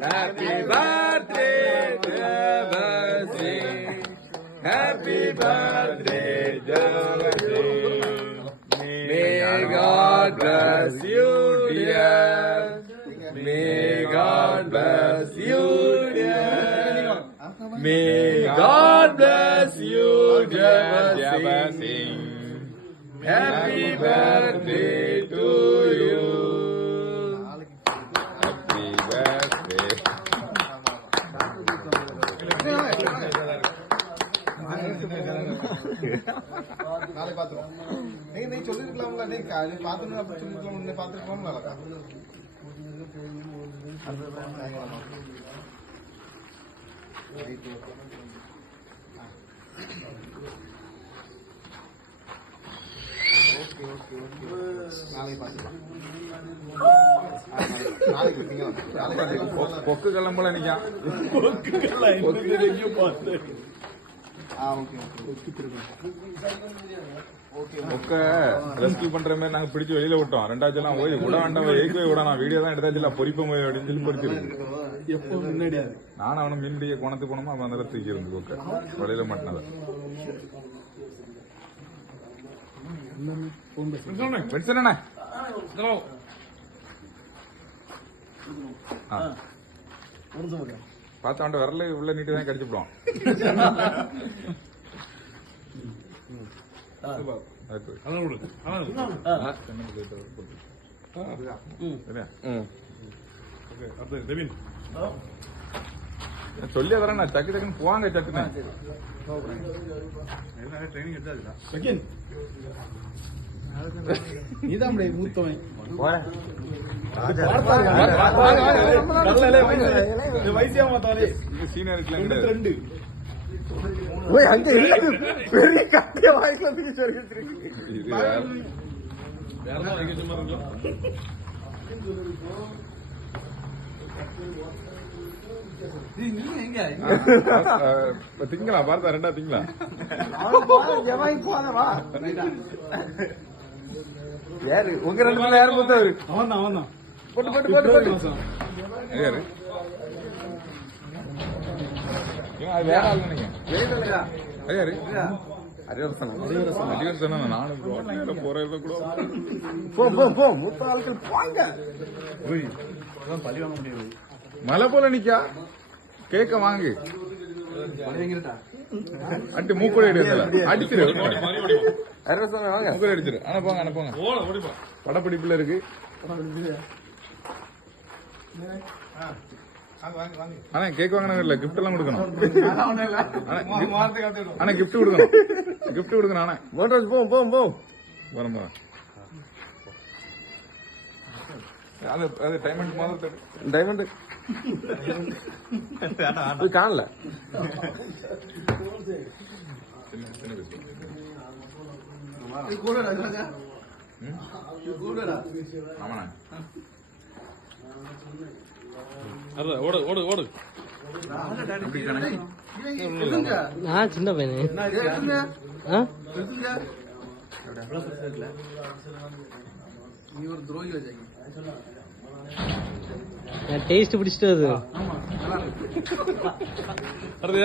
Happy birthday, Devasi. Happy birthday, Devasi. May God bless you, dear. May God bless you, dear. May God bless you, Devasi. Happy birthday to you. Happy birthday. நாளை பாத்துருவோம். நீ சொல்லிருக்கலாம்ல, நீ பாத்துருந்தா அப்படி சொல்லிருக்கலாம், நீ பாத்துருக்கலாம்ல. பொக்கு கிளம்பல Nikon. பொக்க rescue பண்ற மாதிரி நாங்க பிடிச்சு வெளியில விட்டோம். ரெண்டாச்சும் போய் விட வேண்டாம், ஏற்கவே விட நான் வீடியோ தான் எடுத்தாச்சு பொறிப்போம் அப்படின்னு சொல்லி பொறிச்சிருக்கு. நானும் அவனும் மீன்பிடிய குணத்து போனோமா அவன் அந்த தூக்கி இருந்து பொக்க வெளியில மாட்டினத. பார்த்தா வரல உள்ள நீட்டு தான் கடிச்சுடுவான். சொல்லி வரேன் டக்கு டக்குன்னு போவாங்க சட்டுன்னு. நீதான் மூத்தவன். வயசியா மாத்தாலே சீனியர் ரெண்டு பெரிய கட்டிய வாய்க்குள்ள திங்களா பார்த்தா ரெண்டா திங்களா யாரு உங்க ரெண்டு பேரும் யாரு மூத்தவரு? அவன் தான் போட்டு போட்டு போட்டு போட்டு யாரு வேற ஆள் நினைங்க. யாரு நானும் போறது கூட போ மூத்த ஆட்கள் போங்க. பழி வாங்க முடியாது. மலை போல நிக்கா கேக்க வாங்கு அட்டு மூக்குட எடுக்கல அடிச்சிரு மூக்குட அடிச்சிரு. அனுப்புங்க அனுப்புங்க படப்பிடிப்புல இருக்கு. ஆனா கேக் வாங்கினா கிஃப்ட் எல்லாம் கொடுக்கணும். ஆனா கிஃப்ட் கொடுக்கணும், கிஃப்ட் கொடுக்கணும். ஆனா மோட்டர்ஸ் போ போ போ வரும் அது டைமண்ட் மாதிரி டைமண்ட் காணல. ஆமாண்ணா நான் சின்ன பையனு. நீ ஒரு துரோகி வச்சாங்க. டேஸ்ட் பிடிச்சிட்டு அது